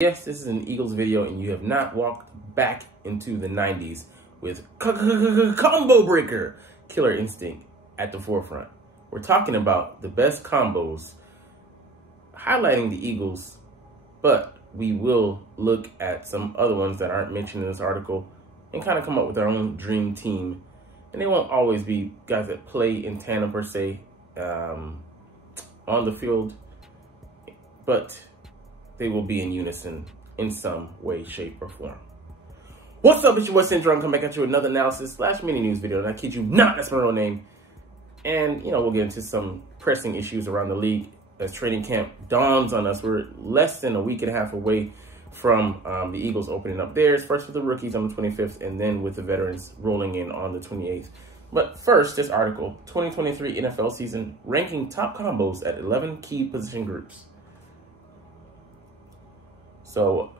Yes, this is an Eagles video, and you have not walked back into the 90s with combo breaker, killer instinct at the forefront. We're talking about the best combos, highlighting the Eagles, but we will look at some other ones that aren't mentioned in this article and kind of come up with our own dream team. And they won't always be guys that play in tandem per se on the field, but they will be in unison in some way, shape, or form. What's up, it's your boy Cintron. Come back at you with another analysis / mini news video. And I kid you not, that's my real name. And, we'll get into some pressing issues around the league as training camp dawns on us. We're less than a week and a half away from the Eagles opening up theirs. First with the rookies on the 25th, and then with the veterans rolling in on the 28th. But first, this article, 2023 NFL season, ranking top combos at 11 key position groups. So,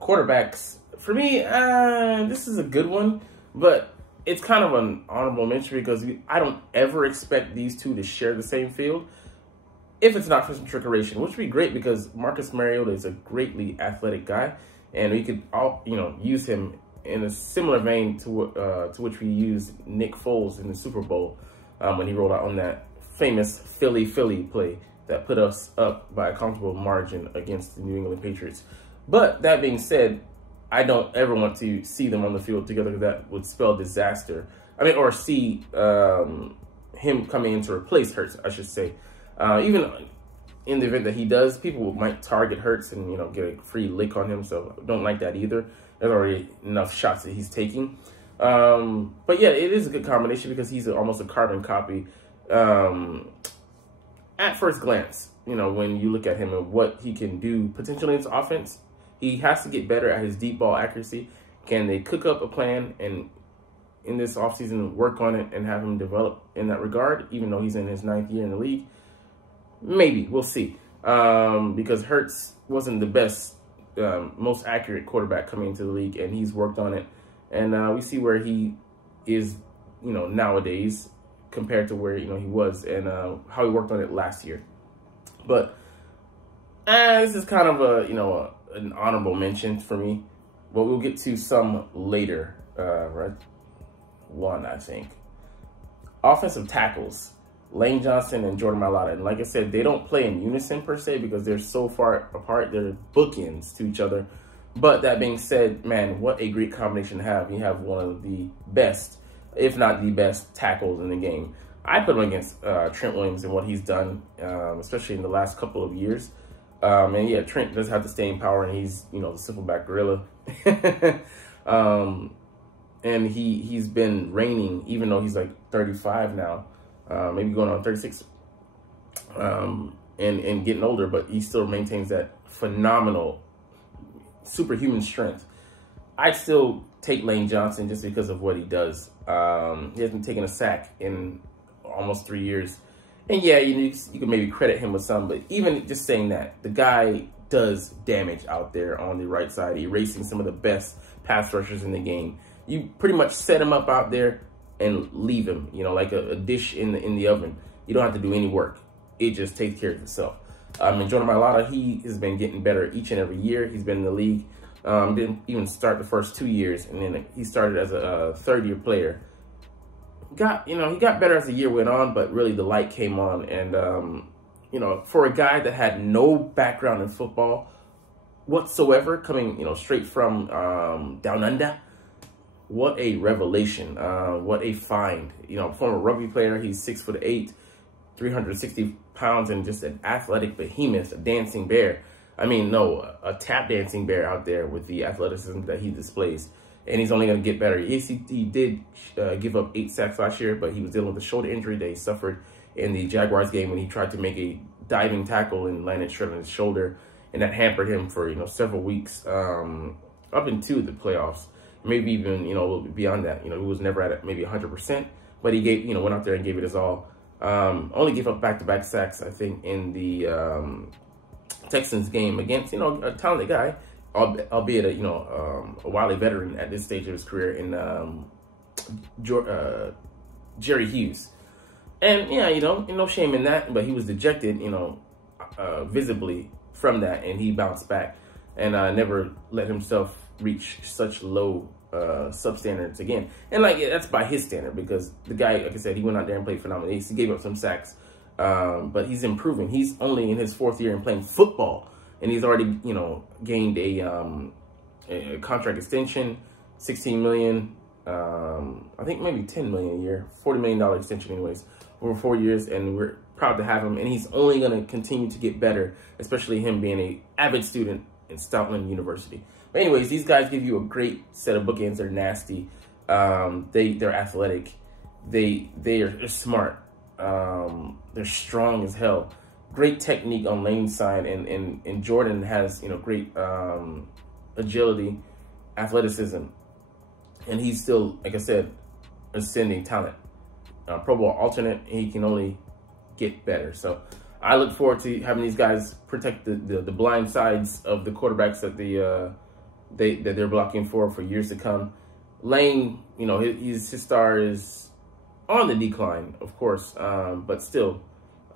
quarterbacks, for me, this is a good one, but it's kind of an honorable mention because I don't ever expect these two to share the same field if it's not for some trickeration, which would be great because Marcus Mariota is a greatly athletic guy, and we could all, use him in a similar vein to which we used Nick Foles in the Super Bowl when he rolled out on that famous Philly play that put us up by a comfortable margin against the New England Patriots. But that being said, I don't ever want to see them on the field together because that would spell disaster. Or see him coming in to replace Hurts, I should say. Even in the event that he does, people might target Hurts and, get a free lick on him. So I don't like that either. There's already enough shots that he's taking. But yeah, it is a good combination because he's almost a carbon copy at first glance. When you look at him and what he can do potentially in his offense, he has to get better at his deep ball accuracy. Can they cook up a plan and in this offseason work on it and have him develop in that regard, even though he's in his 9th year in the league? Maybe. We'll see. Because Hurts wasn't the best, most accurate quarterback coming into the league, and he's worked on it. And we see where he is, nowadays compared to where, he was and how he worked on it last year. But this is kind of an honorable mention for me, but we'll get to some later. Right? One, I think. Offensive tackles, Lane Johnson and Jordan Mailata. And like I said, they don't play in unison per se because they're so far apart. They're bookends to each other. But that being said, man, what a great combination to have. You have one of the best, if not the best, tackles in the game. I put him against Trent Williams and what he's done, especially in the last couple of years. And yeah, Trent does have the staying power, and he's, the simple back gorilla. And he's been reigning, even though he's like 35 now, maybe going on 36, and getting older, but he still maintains that phenomenal, superhuman strength. I'd still take Lane Johnson just because of what he does. He hasn't taken a sack in almost 3 years. And yeah, you can maybe credit him with some, but even just saying that, the guy does damage out there on the right side, erasing some of the best pass rushers in the game. You pretty much set him up out there and leave him, like a dish in the oven. You don't have to do any work. It just takes care of itself. And Jordan Mailata, he has been getting better each and every year. He's been in the league. Didn't even start the first 2 years, and then he started as a third-year player. He got better as the year went on, but really the light came on. And, for a guy that had no background in football whatsoever, coming, straight from down under, what a revelation. What a find. Former rugby player, he's 6'8", 360 pounds, and just an athletic behemoth, a dancing bear. A tap dancing bear out there with the athleticism that he displays. And he's only going to get better. Yes, he did give up 8 sacks last year, but he was dealing with a shoulder injury that he suffered in the Jaguars game when he tried to make a diving tackle and landed straight on his shoulder. And that hampered him for, several weeks up into the playoffs. Maybe even, a little bit beyond that. He was never at maybe 100%, but he gave, went out there and gave it his all. Only gave up back-to-back sacks, I think, in the Texans game against, a talented guy, albeit a wily veteran at this stage of his career in Jerry Hughes. And yeah, no shame in that, but he was dejected, visibly from that, and he bounced back. and never let himself reach such low substandards again. And like that's by his standard, because the guy, like I said, he went out there and played phenomenal. He gave up some sacks, but he's improving. He's only in his 4th year and playing football, and he's already, you know, gained a contract extension, 16 million. I think maybe 10 million a year, $40 million extension anyways, over 4 years, and we're proud to have him, and he's only going to continue to get better, especially him being a avid student in Stoutland University. But anyways, these guys give you a great set of bookends. They're nasty. They're athletic. They're smart. They're strong as hell. Great technique on lane side, and Jordan has, you know, great agility, athleticism. And he's still, like I said, ascending talent. Pro Bowl alternate, and he can only get better. So I look forward to having these guys protect the blind sides of the quarterbacks that they're blocking for years to come. Lane, you know, his star is on the decline, of course, but still,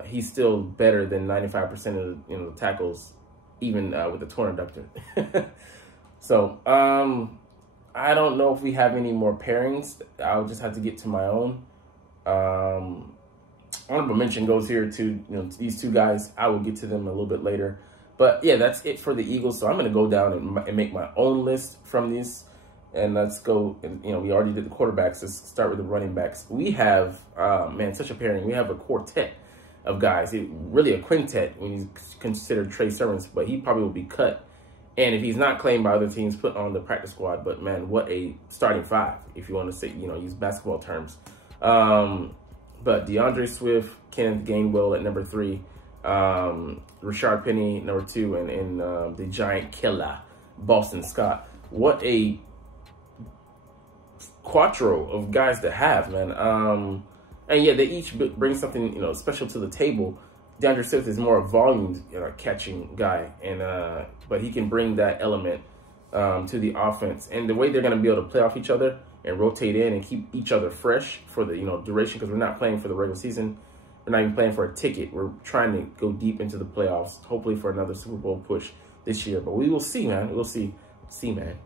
he's still better than 95% of the, you know, the tackles, even with the torn adductor. So, I don't know if we have any more pairings. I'll just have to get to my own. Honorable mention goes here to, you know, these two guys. I will get to them a little bit later. But yeah, that's it for the Eagles. So I'm going to go down and make my own list from these. And let's go, you know, we already did the quarterbacks. Let's start with the running backs. We have, man, such a pairing. We have a quartet of guys. Really a quintet when you consider Trey Sermons, but he probably will be cut. And if he's not claimed by other teams, put on the practice squad. But man, what a starting 5, if you want to say, you know, use basketball terms. But DeAndre Swift, Kenneth Gainwell at number 3, Rashard Penny number 2, and the giant killer, Boston Scott. What a quattro of guys to have, man. And yeah, they each bring something, you know, special to the table. DeAndre Swift is more a volume, you know, catching guy, and but he can bring that element to the offense. And the way they're going to be able to play off each other and rotate in and keep each other fresh for the, you know, duration, because we're not playing for the regular season. We're not even playing for a ticket. We're trying to go deep into the playoffs, hopefully for another Super Bowl push this year. But we will see, man. We'll see. See, man.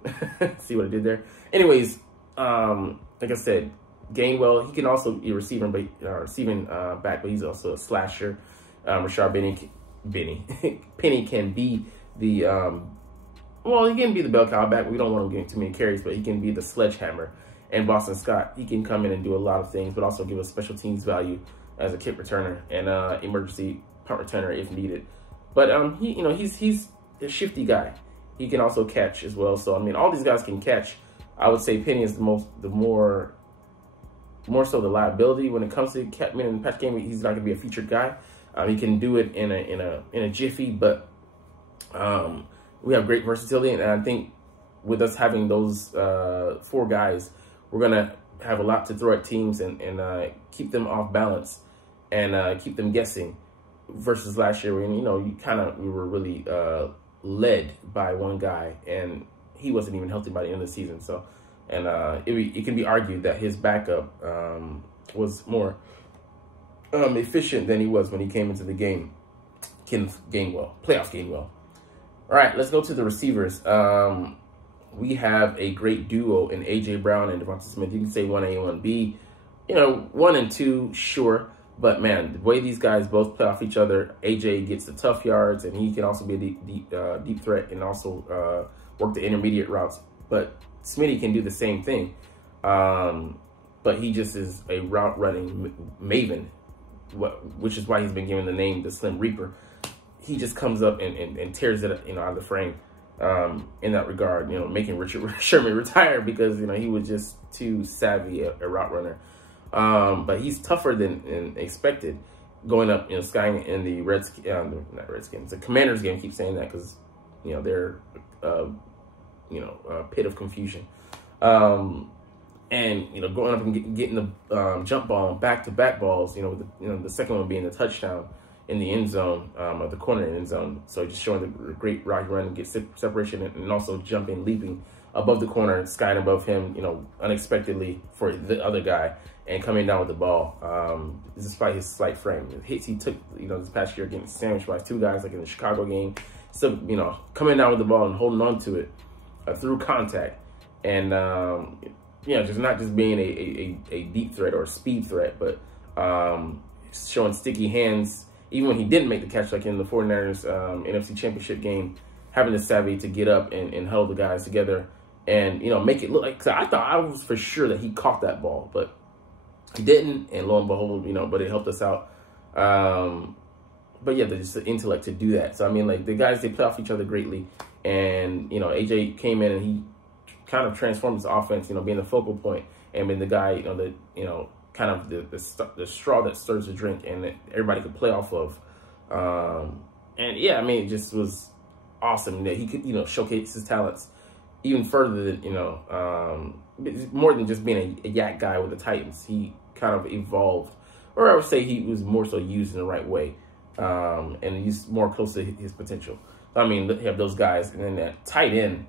See what I did there? Anyways, like I said, Gainwell, he can also be a receiver, receiving back, but he's also a slasher. Rashard Penny can be the, well, he can be the bell cow back. We don't want him getting too many carries, but he can be the sledgehammer. And Boston Scott, he can come in and do a lot of things, but also give us special teams value as a kick returner and emergency punt returner if needed. But he, you know, he's a shifty guy. He can also catch as well. So I mean, all these guys can catch. I would say Penny is the more so the liability when it comes to Catman and Patrick game. He's not going to be a featured guy. He can do it in a jiffy, but we have great versatility, and I think with us having those 4 guys, we're gonna have a lot to throw at teams and keep them off balance and keep them guessing. Versus last year, when, you know, we were really led by one guy, and he wasn't even healthy by the end of the season. So, and it can be argued that his backup was more efficient than he was when he came into the game. Kenneth Gainwell, playoff Gainwell. All right, let's go to the receivers. We have a great duo in A.J. Brown and Devonta Smith. You can say 1A and 1B. You know, 1 and 2, sure. But, man, the way these guys both play off each other, A.J. gets the tough yards, and he can also be a deep threat and also work the intermediate routes. But Smitty can do the same thing. But he just is a route-running maven, which is why he's been given the name the Slim Reaper. He just comes up and tears it, you know, out of the frame in that regard, you know, making Richard Sherman retire because, you know, he was just too savvy a route runner. But he's tougher than expected going up, you know, skying in the not Redskins, the Commanders game. I keep saying that because, you know, they're, you know, a pit of confusion. And, you know, going up and getting the jump ball, back-to-back balls, you know, the second one being the touchdown in the end zone, or the corner end zone. So just showing the great route run, get separation, and also jumping, leaping above the corner, skying above him, you know, unexpectedly for the other guy, and coming down with the ball, despite his slight frame. The hits he took, you know, this past year getting sandwiched by 2 guys, like in the Chicago game, still, you know, coming down with the ball and holding on to it through contact. And, you know, just not just being a deep threat or a speed threat, but showing sticky hands, even when he didn't make the catch, like in the 49ers NFC Championship game, having the savvy to get up and huddle the guys together and, you know, make it look like, cause I thought I was for sure that he caught that ball, but he didn't, and lo and behold, you know, but it helped us out. But yeah, just the intellect to do that. So, I mean, like, the guys, they play off each other greatly. And, you know, AJ came in and he kind of transformed his offense, you know, being the focal point and being the guy, you know, that, you know, kind of the straw that stirs the drink and that everybody could play off of. And yeah, I mean, it just was awesome that he could, you know, showcase his talents even further than, you know, more than just being a yak guy with the Titans. He kind of evolved, or I would say he was more so used in the right way. And he's more close to his potential. I mean, you have those guys, and then that tight end.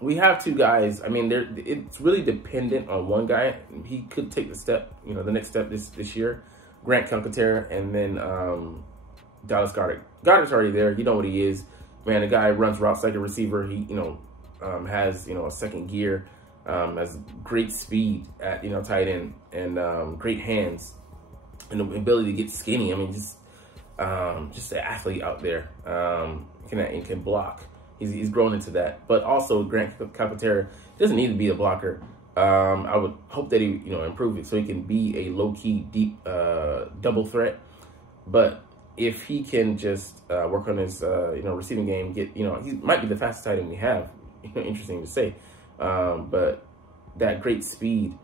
We have two guys. I mean, it's really dependent on one guy. He could take the step, you know, the next step this year. Grant Calcaterra, and then Dallas Goedert. Goedert's already there. You know what he is, man. The guy runs routes like a receiver. He, you know, has, you know, a second gear. Has great speed at, you know, tight end, and great hands. And the ability to get skinny. I mean, just an athlete out there. Can block. He's grown into that. But also, Grant Calcaterra doesn't need to be a blocker. I would hope that he, you know, improve it so he can be a low-key, deep double threat. But if he can just work on his, you know, receiving game, get, you know, he might be the fastest tight end we have. Interesting to say. But that great speed.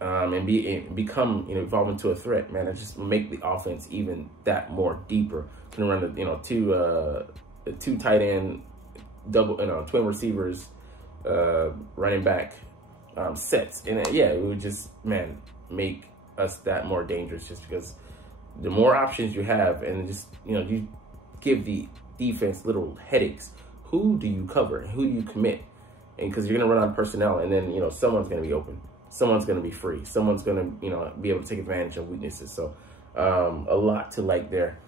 And become, you know, evolve into a threat, man. It just make the offense even that more deeper. Can run the, you know, two tight end, double, you know, twin receivers, running back sets, and yeah, it would just, man, make us that more dangerous. Just because the more options you have, and just, you know, you give the defense little headaches. Who do you cover? Who do you commit? And because you're gonna run on personnel, and then, you know, someone's gonna be open. Someone's going to be free. Someone's going to, you know, be able to take advantage of weaknesses. So a lot to like there.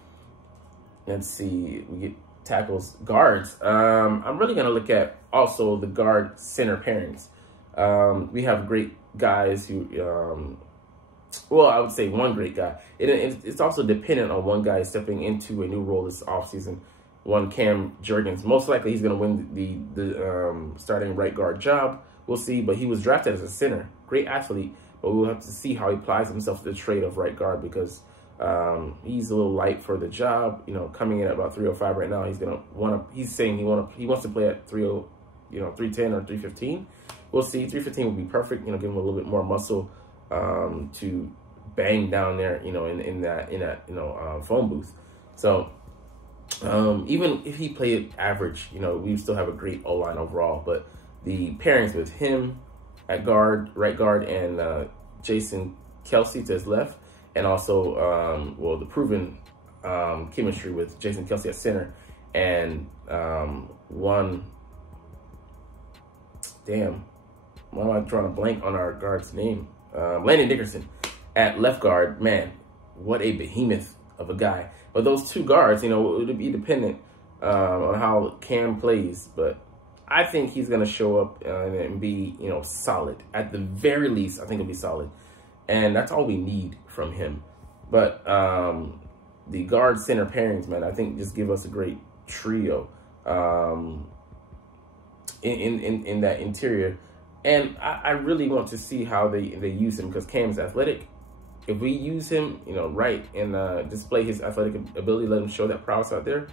Let's see. We get tackles, guards. I'm really going to look at also the guard center pairings. We have great guys who, well, I would say one great guy. It's also dependent on one guy stepping into a new role this offseason. One, Cam Jurgens. Most likely he's going to win the starting right guard job. We'll see, but he was drafted as a center. Great athlete, but we'll have to see how he applies himself to the trade of right guard, because he's a little light for the job. You know, coming in at about 305 right now, he's saying he wants to play at 30, you know, 310 or 315. We'll see. 315 would be perfect. You know, give him a little bit more muscle to bang down there. You know, in that you know, phone booth. So even if he played average, you know, we still have a great O-line overall, but the pairings with him at guard, right guard, and Jason Kelce to his left, and also, well, the proven chemistry with Jason Kelce at center, and why am I drawing a blank on our guard's name? Landon Dickerson at left guard. Man, what a behemoth of a guy. But those two guards, you know, it would be dependent on how Cam plays, but I think he's going to show up and be, you know, solid. At the very least, I think he'll be solid. And that's all we need from him. But the guard center pairings, man, I think just give us a great trio in that interior. And I really want to see how they use him, because Cam's athletic. If we use him, you know, right, and display his athletic ability, let him show that prowess out there,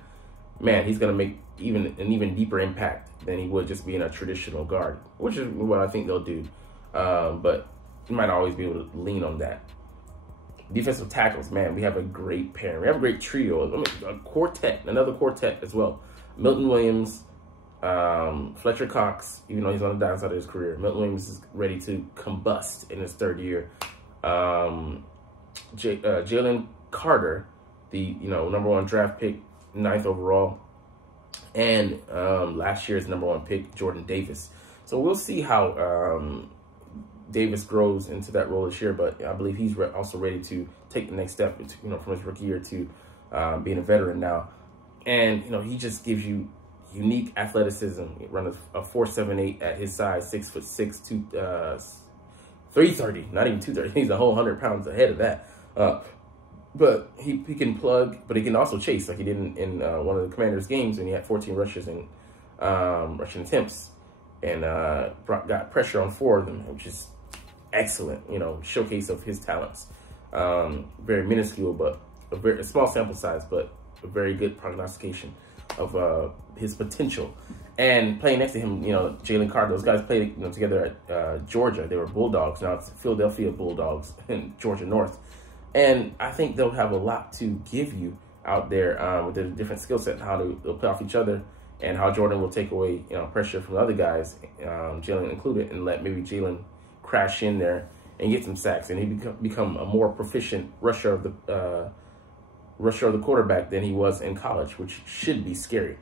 man, he's going to make an even deeper impact than he would just being a traditional guard, which is what I think they'll do. But you might always be able to lean on that. Defensive tackles, man, we have a great pairing. We have a great trio. I mean, a quartet, another quartet as well. Milton Williams, Fletcher Cox, even though he's on the downside of his career. Milton Williams is ready to combust in his third year. Jalen Carter, the, you know, #1 draft pick, 9th overall. And last year's #1 pick, Jordan Davis. So we'll see how Davis grows into that role this year, but I believe he's also ready to take the next step, you know, from his rookie year to being a veteran now. And, you know, he just gives you unique athleticism. He runs a 4.78 at his size, 6'6", 330, not even 230. He's a whole 100 pounds ahead of that. But he can plug, but he can also chase like he did in one of the Commanders games when he had 14 rushes and rushing attempts, and got pressure on 4 of them, which is excellent, you know, showcase of his talents. Very minuscule, but a small sample size, but a very good prognostication of his potential. And playing next to him, you know, Jalen Carter, those guys played, you know, together at Georgia. They were Bulldogs. Now it's Philadelphia Bulldogs in Georgia North. And I think they'll have a lot to give you out there with their different skill set, how they'll play off each other, and how Jordan will take away, you know, pressure from the other guys, Jalen included, and let maybe Jalen crash in there and get some sacks, and he become a more proficient rusher of the quarterback than he was in college, which should be scary.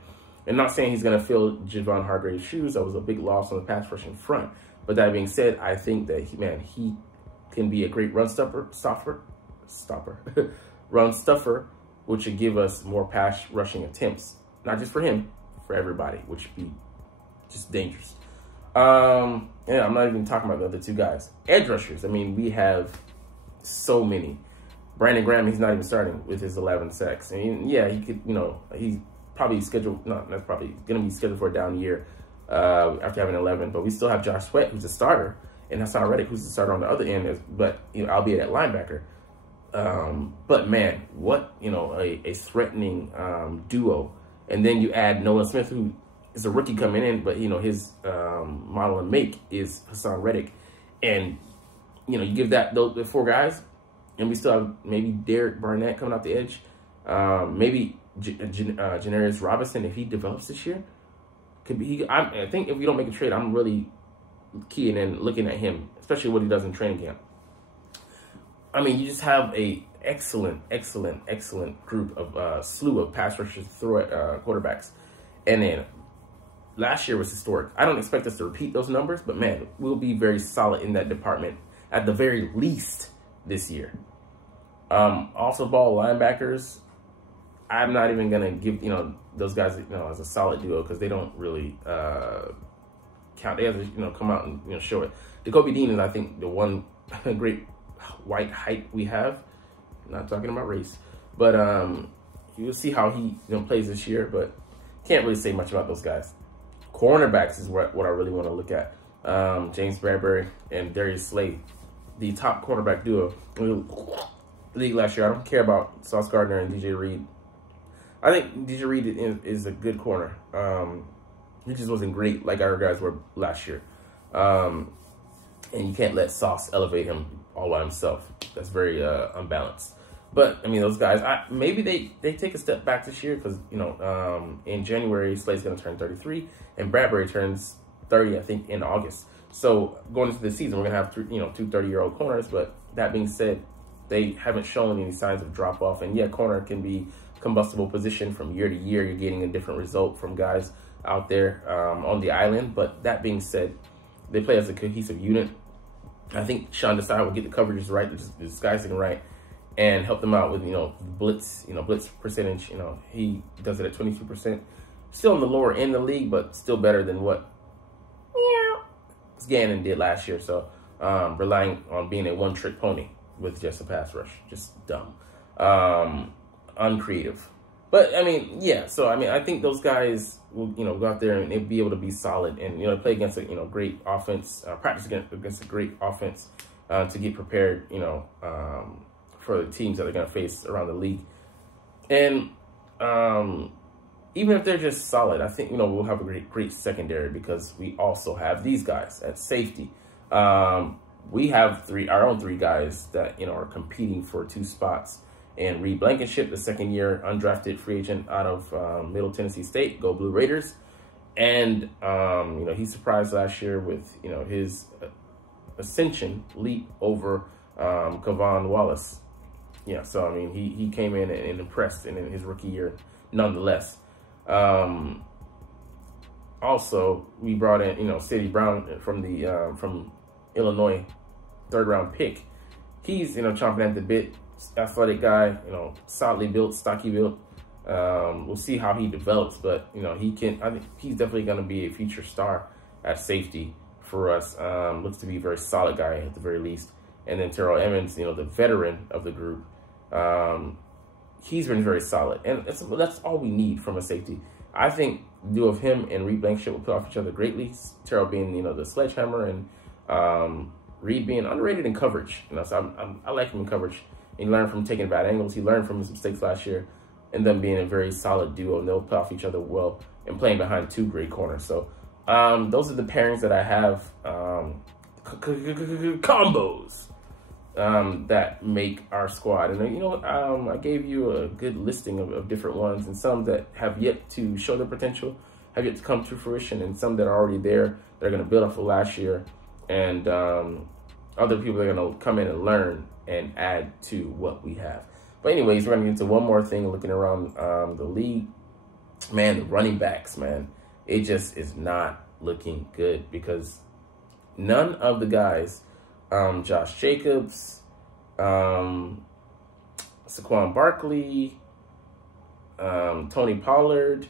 And not saying he's going to fill Javon Hargrave's shoes. That was a big loss on the pass rushing front. But that being said, I think that he can be a great run stuffer, which should give us more pass rushing attempts, not just for him, for everybody, which would be just dangerous. Yeah, I'm not even talking about the other 2 guys. Edge rushers. I mean, we have so many. Brandon Graham, he's not even starting with his 11 sacks. I mean, yeah, he could, you know, he's probably scheduled, not probably, going to be scheduled for a down year after having 11. But we still have Josh Sweat, who's a starter, and Hassan Reddick, who's the starter on the other end, but, you know, albeit at linebacker. But man, what, you know, a threatening duo. And then you add Nolan Smith, who is a rookie coming in, but, you know, his model and make is Hassan Reddick. And, you know, you give the 4 guys, and we still have maybe Derek Barnett coming off the edge. Maybe Janarius Robinson, if he develops this year, could be. I think if we don't make a trade, I'm really keying in looking at him, especially what he does in training camp. I mean, you just have a excellent group of slew of pass rushers to throw at quarterbacks. And then last year was historic. I don't expect us to repeat those numbers, but man, we'll be very solid in that department at the very least this year. Also ball linebackers, I'm not even gonna give, you know, those guys, you know, as a solid duo, because they don't really count. They have to, you know, come out and, you know, show it. Jacoby Dean is, I think, the one great white height we have. I'm not talking about race, but you'll see how he, you know, plays this year, but can't really say much about those guys. Cornerbacks is what I really want to look at. James Bradbury and Darius Slade, the top cornerback duo in the league last year. I don't care about Sauce Gardner and DJ Reed. I think DJ Reed is a good corner. He just wasn't great like our guys were last year. And you can't let Sauce elevate him all by himself. That's very unbalanced. But, I mean, those guys, maybe they take a step back this year because, you know, in January, Slade's going to turn 33, and Bradbury turns 30, I think, in August. So, going into the season, we're going to have, two 30-year-old corners. But that being said, they haven't shown any signs of drop-off. And, yeah, corner can be a combustible position from year to year. You're getting a different result from guys out there on the island. But that being said, they play as a cohesive unit. I think Sean Desai will get the coverages right, the disguising right, and help them out with, blitz percentage. He does it at 22%. Still in the lower end of the league, but still better than what Gannon did last year. So relying on being a one-trick pony with just a pass rush, just dumb, uncreative. But I mean, yeah. So I mean, I think those guys will, go out there and they'll be able to be solid and play against a great offense, practice against a great offense to get prepared, for the teams that they're going to face around the league. And even if they're just solid, I think, we'll have a great secondary because we also have these guys at safety. We have our own three guys that, are competing for 2 spots. And Reed Blankenship, the second-year undrafted free agent out of Middle Tennessee State, go Blue Raiders. And, he surprised last year with, his ascension leap over Kavon Wallace. Yeah, so, I mean, he came in and impressed in his rookie year nonetheless. Also, we brought in, Sadie Brown from Illinois, 3rd-round pick. He's, chomping at the bit. Athletic guy, solidly built, stocky built. We'll see how he develops, but you know, I think he's definitely going to be a future star at safety for us. Looks to be a very solid guy at the very least. And then Terrell Evans, you know, the veteran of the group, he's been very solid, and that's all we need from a safety. I think the duo of him and Reed Blankenship will play off each other greatly. Terrell being, you know, the sledgehammer, and Reed being underrated in coverage. You know, so I like him in coverage. He learned from taking bad angles. He learned from his mistakes last year, and them being a very solid duo, and they'll play off each other well and playing behind two great corners. So those are the pairings that I have, combos that make our squad. And you know, I gave you a good listing of different ones, and some that have yet to show their potential, have yet to come to fruition, and some that are already there. They're going to build off of last year, and other people are going to come in and learn and add to what we have. But anyways, we're going to get into one more thing, looking around the league. Man, the running backs, man, it just is not looking good, because none of the guys, Josh Jacobs, Saquon Barkley, Tony Pollard,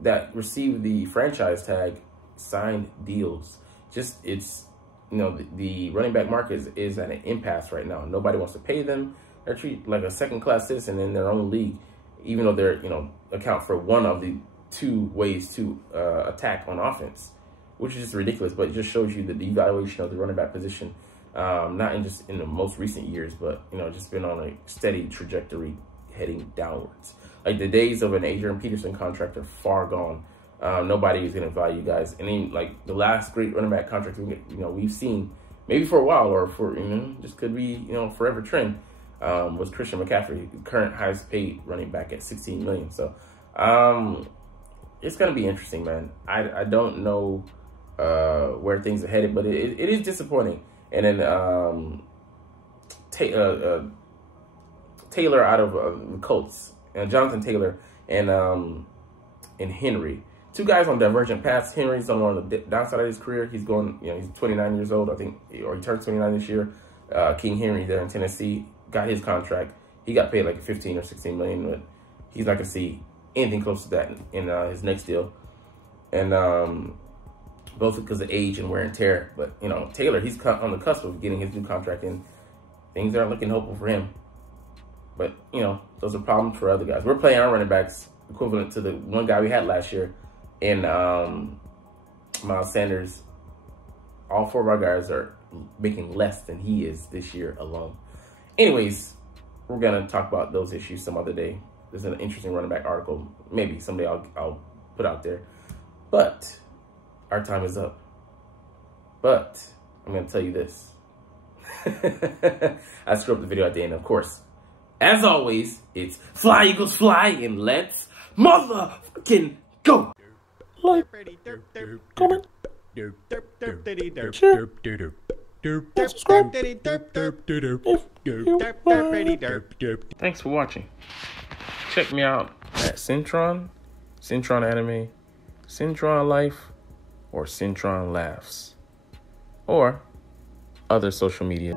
that received the franchise tag, signed deals. Just, it's, you know, the running back market is at an impasse right now. Nobody wants to pay them. They're treated like a second-class citizen in their own league, even though they're, you know, account for one of the two ways to attack on offense, which is just ridiculous. But it just shows you the evaluation of the running back position, not just in the most recent years, but, you know, just been on a steady trajectory heading downwards. Like, the days of an Adrian Peterson contract are far gone. Nobody is going to value guys. And then, like, the last great running back contract we've seen, maybe for a while, or for, you know, just could be, you know, forever trend, was Christian McCaffrey, current highest paid running back at $16 million. So it's going to be interesting, man. I don't know where things are headed, but it is disappointing. And then Taylor out of the Colts, and Jonathan Taylor and Henry, two guys on divergent paths. Henry's on the downside of his career. He's going, you know, he's 29 years old, I think, or he turns 29 this year. King Henry there in Tennessee got his contract. He got paid like 15 or 16 million, but he's not gonna see anything close to that in his next deal. And both because of age and wear and tear. But, you know, Taylor, he's on the cusp of getting his new contract, and things aren't looking hopeful for him. But, you know, those are problems for other guys. We're playing our running backs equivalent to the one guy we had last year in Miles Sanders. All four of our guys are making less than he is this year alone. Anyways, we're going to talk about those issues some other day. There's an interesting running back article. Maybe someday I'll put out there. But our time is up. But I'm going to tell you this. I screwed up the video at the end, of course. As always, it's fly, Eagles, fly, and let's motherfucking go. Like, comment, share, subscribe. Thanks for watching. Check me out at Cintron, Cintron Anime, Cintron Life, or Cintron Laughs, or other social media.